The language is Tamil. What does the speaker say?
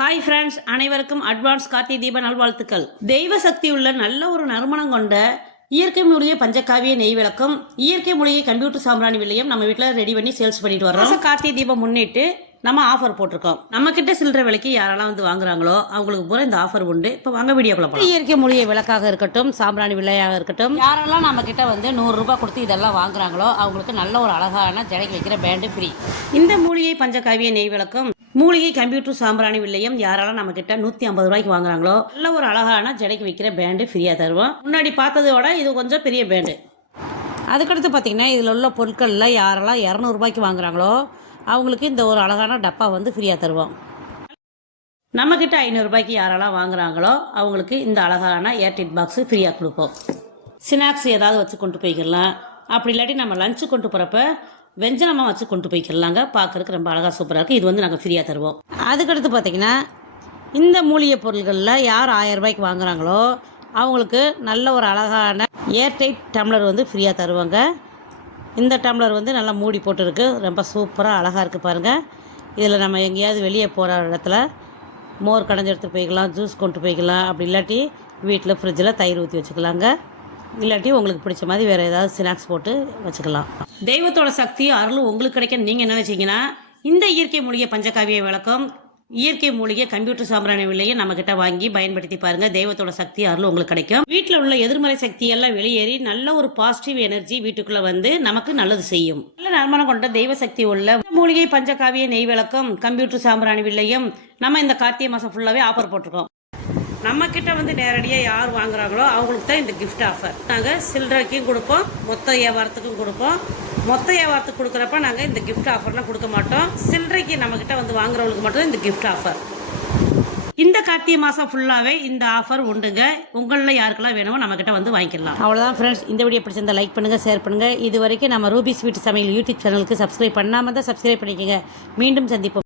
ஹாய் ஃப்ரெண்ட்ஸ், அனைவருக்கும் அட்வான்ஸ் கார்த்திகை தீப நல்வாழ்த்துக்கள். தெய்வ சக்தி உள்ள நல்ல ஒரு நறுமணம் கொண்ட இயற்கை மூலிகை பஞ்சகாவிய நெய் விளக்கம், இயற்கை மூலிகை கம்ப்யூட்டர் சாம்பிராணி வில்லையும் நம்ம வீட்டில் ரெடி பண்ணி சேல்ஸ் பண்ணிட்டு வரோம். கார்த்திகை தீபம் முன்னிட்டு நம்ம ஆஃபர் போட்டிருக்கோம். நம்ம கிட்ட சில்லற விலைக்கு யாரெல்லாம் வந்து வாங்குறாங்களோ அவங்களுக்கு பூரா இந்த ஆஃபர் உண்டு. இப்போ வாங்க வீடியோக்குள்ள போகலாம். இயற்கை மூலிகை விளக்காக இருக்கட்டும், சாம்பிராணி வில்லையாக இருக்கட்டும், யாரெல்லாம் நம்ம கிட்ட வந்து 100 ரூபாய் கொடுத்து இதெல்லாம் வாங்குறாங்களோ அவங்களுக்கு நல்ல ஒரு அழகான ஜடைக்கு வைக்கிற பேண்டு ஃப்ரீ. இந்த மூலிகை பஞ்சகாவிய நெய் விளக்கம், மூலிகை கம்ப்யூட்டர் சாம்பிராணி வில்லையும் யாரெல்லாம் நம்ம கிட்ட 150 ரூபாய்க்கு வாங்குறாங்களோ நல்ல ஒரு அழகான ஜடைக்கு வைக்கிற பேண்டு ஃப்ரீயா தருவோம். முன்னாடி பார்த்ததோட இது கொஞ்சம் பெரிய பேண்டு. அதுக்கடுத்து பார்த்தீங்கன்னா இதில் உள்ள பொருட்களில் யாரெல்லாம் 200 ரூபாய்க்கு வாங்குறாங்களோ அவங்களுக்கு இந்த ஒரு அழகான டப்பா வந்து ஃப்ரீயாக தருவோம். நம்மக்கிட்ட 500 ரூபாய்க்கு யாரெல்லாம் வாங்குறாங்களோ அவங்களுக்கு இந்த அழகான ஏர்டிட் பாக்ஸு ஃப்ரீயாக கொடுப்போம். ஸ்நாக்ஸ் ஏதாவது வச்சு கொண்டு போய்க்கலாம். அப்படி இல்லாட்டி நம்ம லஞ்சு கொண்டு போகிறப்ப வெஞ்சனமாக வச்சு கொண்டு போய்க்கலாங்க. பார்க்குறதுக்கு ரொம்ப அழகாக சூப்பராக இருக்குது. இது வந்து நாங்கள் ஃப்ரீயாக தருவோம். அதுக்கடுத்து பார்த்திங்கன்னா இந்த மூலிகை பொருள்களில் யார் 1000 ரூபாய்க்கு வாங்குறாங்களோ அவங்களுக்கு நல்ல ஒரு அழகான ஏர்டைட் டம்ளர் வந்து ஃப்ரீயாக தருவாங்க. இந்த டம்ளர் வந்து நல்லா மூடி போட்டுருக்கு. ரொம்ப சூப்பராக அழகாக இருக்குது பாருங்கள். இதில் நம்ம எங்கேயாவது வெளியே போகிற இடத்துல மோர் கடைஞ்சி எடுத்து போய்க்கலாம், ஜூஸ் கொண்டு போய்க்கலாம். அப்படி இல்லாட்டி வீட்டில் ஃப்ரிட்ஜில் தயிர் ஊற்றி வச்சுக்கலாங்க. இல்லாட்டி உங்களுக்கு பிடிச்ச மாதிரி வேறு ஏதாவது ஸ்நாக்ஸ் போட்டு வச்சுக்கலாம். தெய்வத்தோட சக்தி அருள் உங்களுக்கு கிடைக்க நீங்கள் என்ன நினச்சிங்கன்னா இந்த இயற்கை மூலிகை பஞ்சகாவிய விளக்கம், இயற்கை மூலிகை கம்ப்யூட்டர் சாம்பிராணி வில்லையை நம்ம கிட்ட வாங்கி பயன்படுத்தி பாருங்க. தெய்வத்தோட சக்தி அருள் உங்களுக்கு கிடைக்கும். வீட்டில் உள்ள எதிர்மறை சக்தி எல்லாம் வெளியேறி நல்ல ஒரு பாசிட்டிவ் எனர்ஜி வீட்டுக்குள்ள வந்து நமக்கு நல்லது செய்யும். நல்ல நறுமணம் கொண்ட தெய்வ சக்தி உள்ள மூலிகை பஞ்சகாவிய நெய் விளக்கம், கம்ப்யூட்டர் சாம்பிராணி வில்லையும் நம்ம இந்த கார்த்திகை மாசம் ஃபுல்லாவே ஆஃபர் போட்டிருக்கோம். நம்ம கிட்ட வந்து நேரடியாக யார் வாங்குறாங்களோ அவங்களுக்கு தான் இந்த கிஃப்ட் ஆஃபர். நாங்கள் சில்லறைக்கும் கொடுப்போம், மொத்த வியாபாரத்துக்கும் கொடுப்போம். மொத்த வியாபாரத்துக்கு கொடுக்குறப்ப நாங்கள் இந்த கிஃப்ட் ஆஃபர்லாம் கொடுக்க மாட்டோம். சில்லறைக்கு நம்மக்கிட்ட வந்து வாங்குறவங்களுக்கு மட்டும் இந்த கிஃப்ட் ஆஃபர். இந்த கார்த்திகை மாதம் ஃபுல்லாகவே இந்த ஆஃபர் உண்டுங்க. உங்களில் யாருக்கெல்லாம் வேணுமோ நம்மக்கிட்ட வந்து வாங்கிக்கலாம். அவ்வளோதான் ஃப்ரெண்ட்ஸ். இந்த வீடியோ பிடிச்சிருந்தா லைக் பண்ணுங்கள், ஷேர் பண்ணுங்கள். இது வரைக்கும் நம்ம ரூபி ஸ்வீட் சமையல் யூடியூப் சேனலுக்கு சப்ஸ்கிரைப் பண்ணாமல் தான் சப்ஸ்கிரைப் பண்ணிக்கோங்க. மீண்டும் சந்திப்போம்.